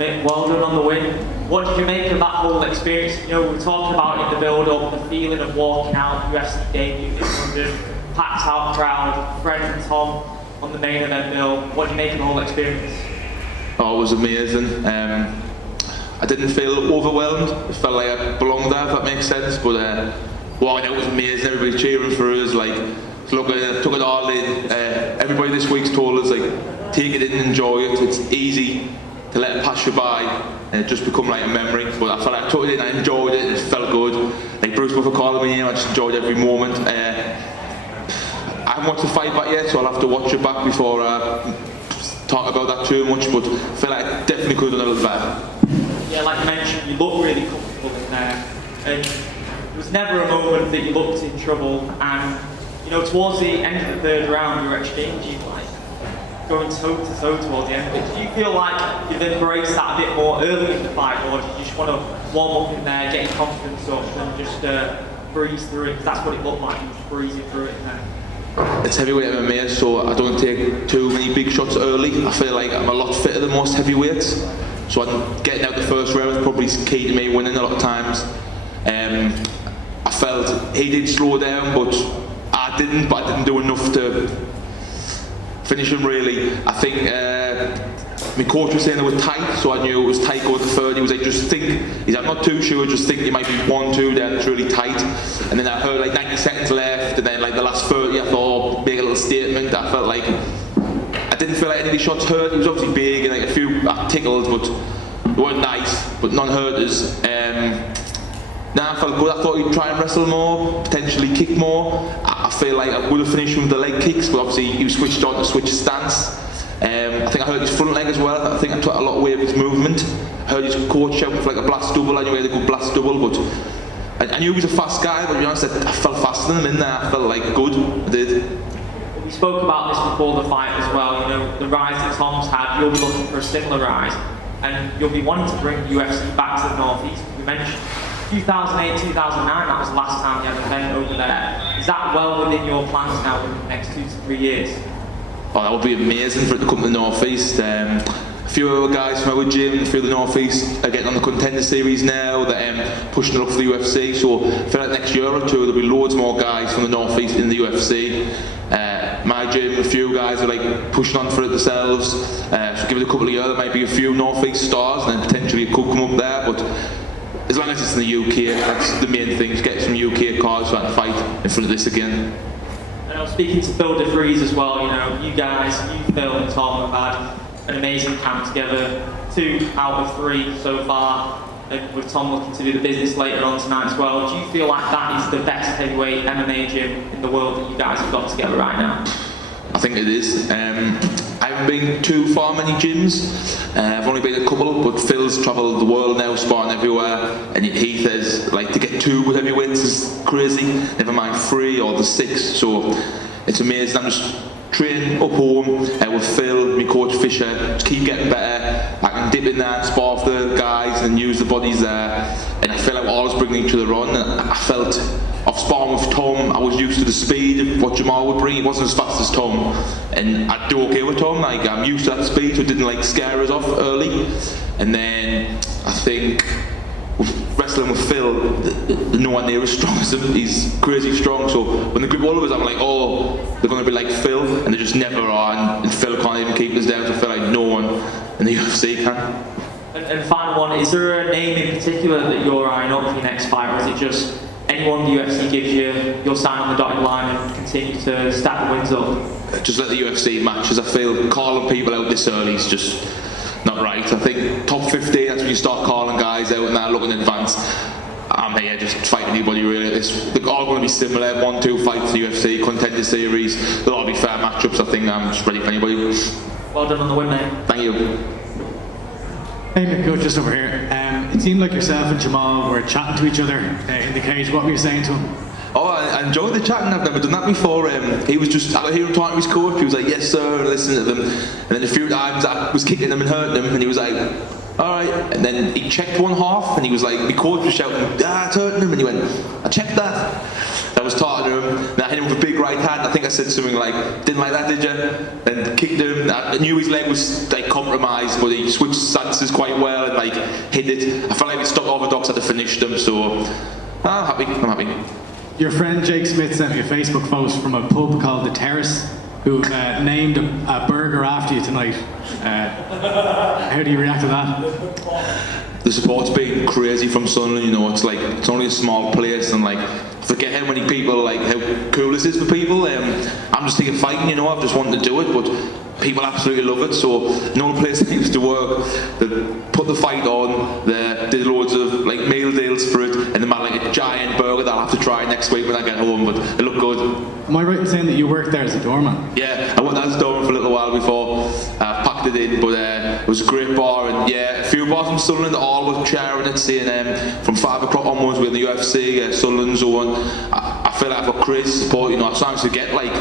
Mick, well done on the win. What did you make of that whole experience? You know, we were talking about it in the build-up, the feeling of walking out, UFC debut in London, packed out crowd, Fred and Tom on the main event bill. What did you make of the whole experience? Oh, it was amazing. I didn't feel overwhelmed. It felt like I belonged there, if that makes sense. But walking out was amazing. Everybody cheering for us. Like, look, took it all in. Everybody this week's told us, like, take it in and enjoy it. It's easy to let it pass you by and it just become like a memory. But I felt like I took it in, I enjoyed it, it felt good. Like Bruce Buffer calling me in, I just enjoyed every moment. I haven't watched the fight back yet, so I'll have to watch it back before I talk about that too much, but I feel like I definitely could have done a little better. Yeah, like you mentioned, you look really comfortable in there. And there was never a moment that you looked in trouble, and you know, towards the end of the third round, you were exchanging, like, going toe-to-toe towards the end of it. Do you feel like you've embraced that a bit more early in the fight, or do you just want to warm up in there, get your confidence up, and just breeze through it? Because that's what it looked like, you were just breezing through it in there. It's heavyweight MMA, so I don't take too many big shots early. I feel like I'm a lot fitter than most heavyweights, so I'm getting out the first round is probably key to me winning a lot of times. I felt he did slow down, but I didn't do enough to finish him really. I think my coach was saying it was tight, so I knew it was tight going to third. He was like, just think, I'm not too sure, just think it might be 1-2 there, it's really tight. And then I heard like 90 seconds left, and then like the last 30 I thought, make a little statement. I felt like, I didn't feel like any of these shots hurt. He was obviously big and like a few tickled, but they weren't nice, but none hurt us. I felt good. I thought he'd try and wrestle more, potentially kick more. I feel like I would have finished him with the leg kicks, but obviously he was switched on to switch stance. I think I hurt his front leg as well. I think I took a lot away of his movement. I heard his coach shouting for like a blast double. I knew he had a good blast double, but I knew he was a fast guy, but to be honest, I felt faster than him in there. I felt like good, I did. We spoke about this before the fight as well. You know, the rise that Tom's had, you'll be looking for a similar rise, and you'll be wanting to bring UFC back to the Northeast. We mentioned 2008, 2009, that was the last time you had an event over there. Is that well within your plans now in the next 2 to 3 years? Oh, that would be amazing for it to come to the Northeast. A few other guys from our gym, a few of the Northeast are getting on the contender series now, they're pushing it up for the UFC, so I feel like next year or two there'll be loads more guys from the Northeast in the UFC. My gym, a few guys are like pushing on for it themselves, so give it a couple of years, there might be a few Northeast stars and then potentially it could come up there, but as long as it's in the UK, that's the main thing, is get some UK cards so I can fight in front of this again. And I was speaking to Phil DeFries as well. You know, you guys, you, Phil and Tom have had an amazing camp together, 2 out of 3 so far, and with Tom looking to do the business later on tonight as well. Do you feel like that is the best heavyweight MMA gym in the world that you guys have got together right now? I think it is. I haven't been too far many gyms. I've only been a couple, but Phil's travelled the world now, sparring everywhere, and Heath has, like, to get 2 good heavyweights is crazy, never mind 3 or the 6, so it's amazing. I'm just training up home with Phil, my coach Fisher, just keep getting better. I can dip in there and spar with the guys and use the bodies there, and I feel like we're always bringing each other on. I felt off sparring with Tom, I was used to the speed of what Jamal would bring. He wasn't as fast as Tom, and I'd do okay with Tom. Like, I'm used to that speed, so it didn't like scare us off early. And then I think with wrestling with Phil, no one near as strong as him. He's crazy strong. So when the grip all of us, I'm like, oh, they're going to be like Phil, and they just never are. And Phil can't even keep us down. So I feel like no one in the UFC can. And final one, is there a name in particular that you're eyeing up for your next fight, or is it just anyone the UFC gives you, you'll sign on the dotted line and continue to stack the wins up? Just let the UFC matches. I feel calling people out this early is just not right. I think top 15, that's when you start calling guys out and they're looking in advance. I'm here just fight anybody really. They're all going to be similar, 1-2 fights in the UFC, contender series. They'll all be fair matchups. I think I'm just ready for anybody. Well done on the win, mate. Thank you. Hey Mick, go just over here. It seemed like yourself and Jamal were chatting to each other in the cage. What were you saying to him? Oh, I enjoyed the chatting. I've never done that before. He was just, I hear him talking to his coach. He was like, yes sir, and listening to them. And then a few times I was kicking him and hurting him, and he was like, alright. And then he checked one half, and he was like, my coach was shouting, it's hurting him. And he went, I checked that. I was talking to him, and I hit him with a big right hand. I think I said something like, "Didn't like that, did you?" Then kicked him. I knew his leg was like compromised, but he switched stances quite well and like hit it. I felt like it stopped orthodox, had to finish them, so I'm happy. Your friend Jake Smith sent me a Facebook post from a pub called The Terrace, who named a burger after you tonight. How do you react to that? The support's been crazy from Sunderland, you know. It's like, it's only a small place, and like, forget how many people, like, how cool this is for people. I'm just thinking fighting, you know. I've just wanted to do it, but people absolutely love it. So no place I used to work, they put the fight on, they did loads of like meal deals for it, and they made like a giant burger that I'll have to try next week when I get home, but it looked good. Am I right in saying that you worked there as a doorman? Yeah, I went as a doorman for a little while before I packed it in, but it was a great bar, and yeah, a few bars from Sunderland all were sharing it, saying from 5 o'clock onwards we're in the UFC Sunderland zone. I feel like I've got crazy support, you know. I sometimes forget like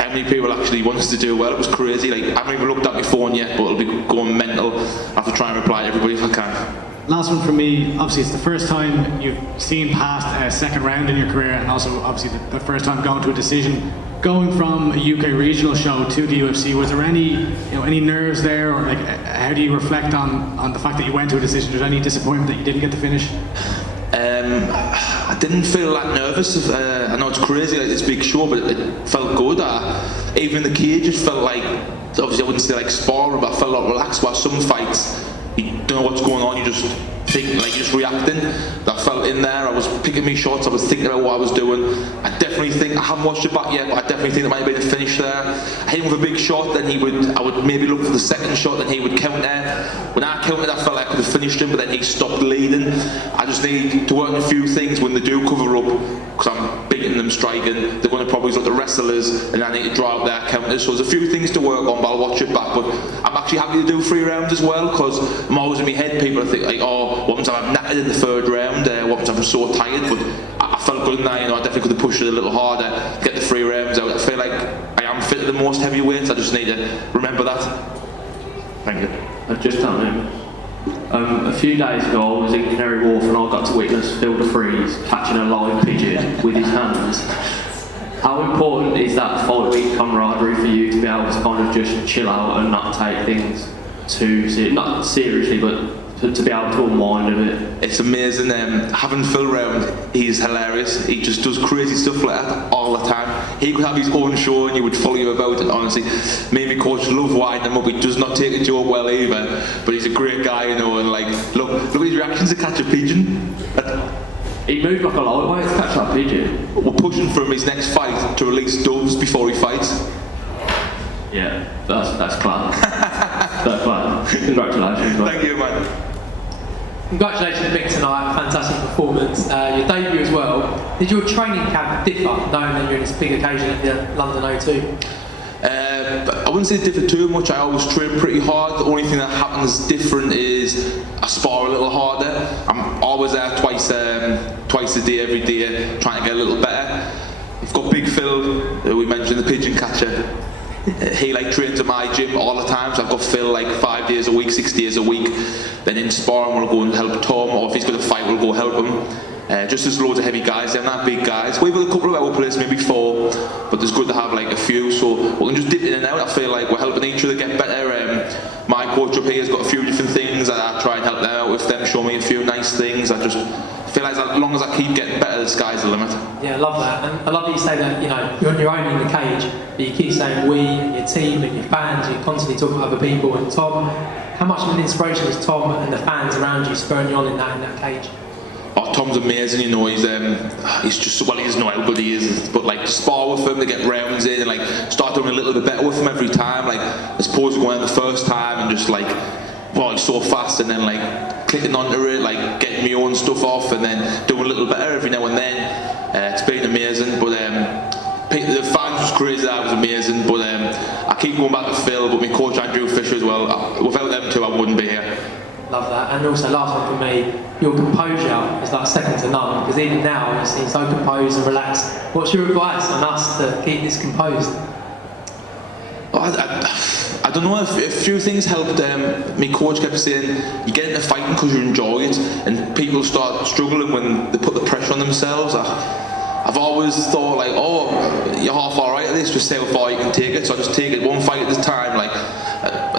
how many people actually want us to do well. It was crazy. Like, I haven't even looked at my phone yet, but it'll be going mental. I have to try and reply to everybody if I can. Last one from me. Obviously, it's the first time you've seen past a second round in your career, and also obviously the first time going to a decision. Going from a UK regional show to the UFC, was there any nerves there, or like how do you reflect on the fact that you went to a decision? Was there any disappointment that you didn't get to finish? I didn't feel that nervous. I know it's crazy, like this big show, but it felt good. Even the cage just felt like, obviously I wouldn't say like sparring, but I felt a lot relaxed. While some fights, you don't know what's going on, you just think, like you're just reacting. That felt in there. I was picking me shots, I was thinking about what I was doing. I definitely think, I haven't watched it back yet, but I definitely think there might be a finish there. I hit him with a big shot, then I would maybe look for the second shot, then he would counter. When I countered, I felt like I could have finished him, but then he stopped leading. I just need to work on a few things when they do cover up, because I'm beating them striking. They're going to probably look at the wrestlers, and I need to draw out their counters. So there's a few things to work on, but I'll watch it back. But I'm actually happy to do 3 rounds as well, because I'm always in my head, people think like, oh, what happens if I'm knackered in the 3rd round, what happens if I'm so tired, but I felt good in that, you know. I definitely could have pushed it a little harder, get the 3 rounds out. I feel like I am fit to the most heavyweights, I just need to remember that. Thank you. I've just done him. A few days ago I was in Canary Wharf and I got to witness Phil de Vries catching a live pigeon with his hands. How important is that 5-week camaraderie for you to be able to kind of just chill out and not take things too not seriously, but to be able to unwind a bit? It's amazing. Having Phil round, he's hilarious. He just does crazy stuff like that all the time. He could have his own show and he would follow you about it, honestly. Me and my coach love winding him up. He does not take a joke well either, but he's a great guy, you know, and like, look at his reactions to catch a pigeon. He moved like a lightweight to catch that pigeon. We're pushing for him his next fight to release doves before he fights. Yeah, that's class. That's class. Congratulations, man. Thank you, man. Congratulations, Mick, tonight. Fantastic performance. Your debut as well. Did your training camp differ, knowing that you're in this big occasion at the London O2? I wouldn't say it differed too much. I always train pretty hard. The only thing that happens different is I spar a little harder. I'm always there twice a day, every day, trying to get a little better. We've got Big Phil, we mentioned, the pigeon catcher. He like trains at my gym all the time, so I've got Phil like 5 days a week, 6 days a week. Then in sparring we'll go and help Tom, or if he's got a fight we'll go help him. Just there's loads of heavy guys, they're not big guys. We've got a couple of our players, maybe 4, but it's good to have like a few, so we can just dip in and out. I feel like we're helping each other get better. My coach up here has got a few different things, I try and help them out with them, show me a few nice things. I just feel like as long as I keep getting better, the sky's the limit. Yeah, I love that. And I love that you say that, you know, you're on your own in the cage, but you keep saying we and your team and your fans, you're constantly talking about other people. And Tom, how much of an inspiration is Tom and the fans around you spurring you on in that cage? Oh, Tom's amazing, you know. He's just, well, he doesn't know how good he is, but like to spar with him, to get rounds in and like start doing a little bit better with him every time, like as opposed to going out the first time and just like, well, he's so fast, and then like clicking onto it, like getting my own stuff off and then doing a little better every now and then. It's been amazing, but the fans was crazy, that was amazing, but I keep going back to Phil, but my coach Andrew Fisher as well. Without them two I wouldn't be here. Love that. And also, last one for me, your composure is like second to none, because even now you seem so composed and relaxed. What's your advice on us to keep this composed? I don't know, if a few things helped. My coach kept saying, you get into fighting because you enjoy it, and people start struggling when they put the pressure on themselves. I've always thought like, oh, you're half alright at this, just see how far you can take it. So I just take it one fight at a time. Like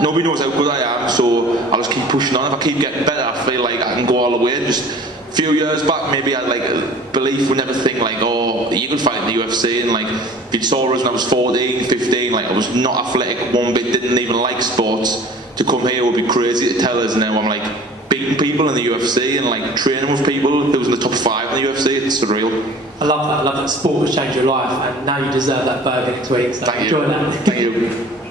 nobody knows how good I am, so I'll just keep pushing on. If I keep getting better, I feel like I can go all the way. And just a few years back, maybe I had like a belief, would never think like, oh, you could fight in the UFC. And like, if you saw us when I was 14, 15, like I was not athletic one bit, didn't even like sports. To come here would be crazy to tell us. Now I'm like beating people in the UFC and like training with people who was in the top 5 in the UFC. It's surreal. I love that. I love that sport has changed your life, and now you deserve that burger next week. So Thank enjoy you. that. Thank you.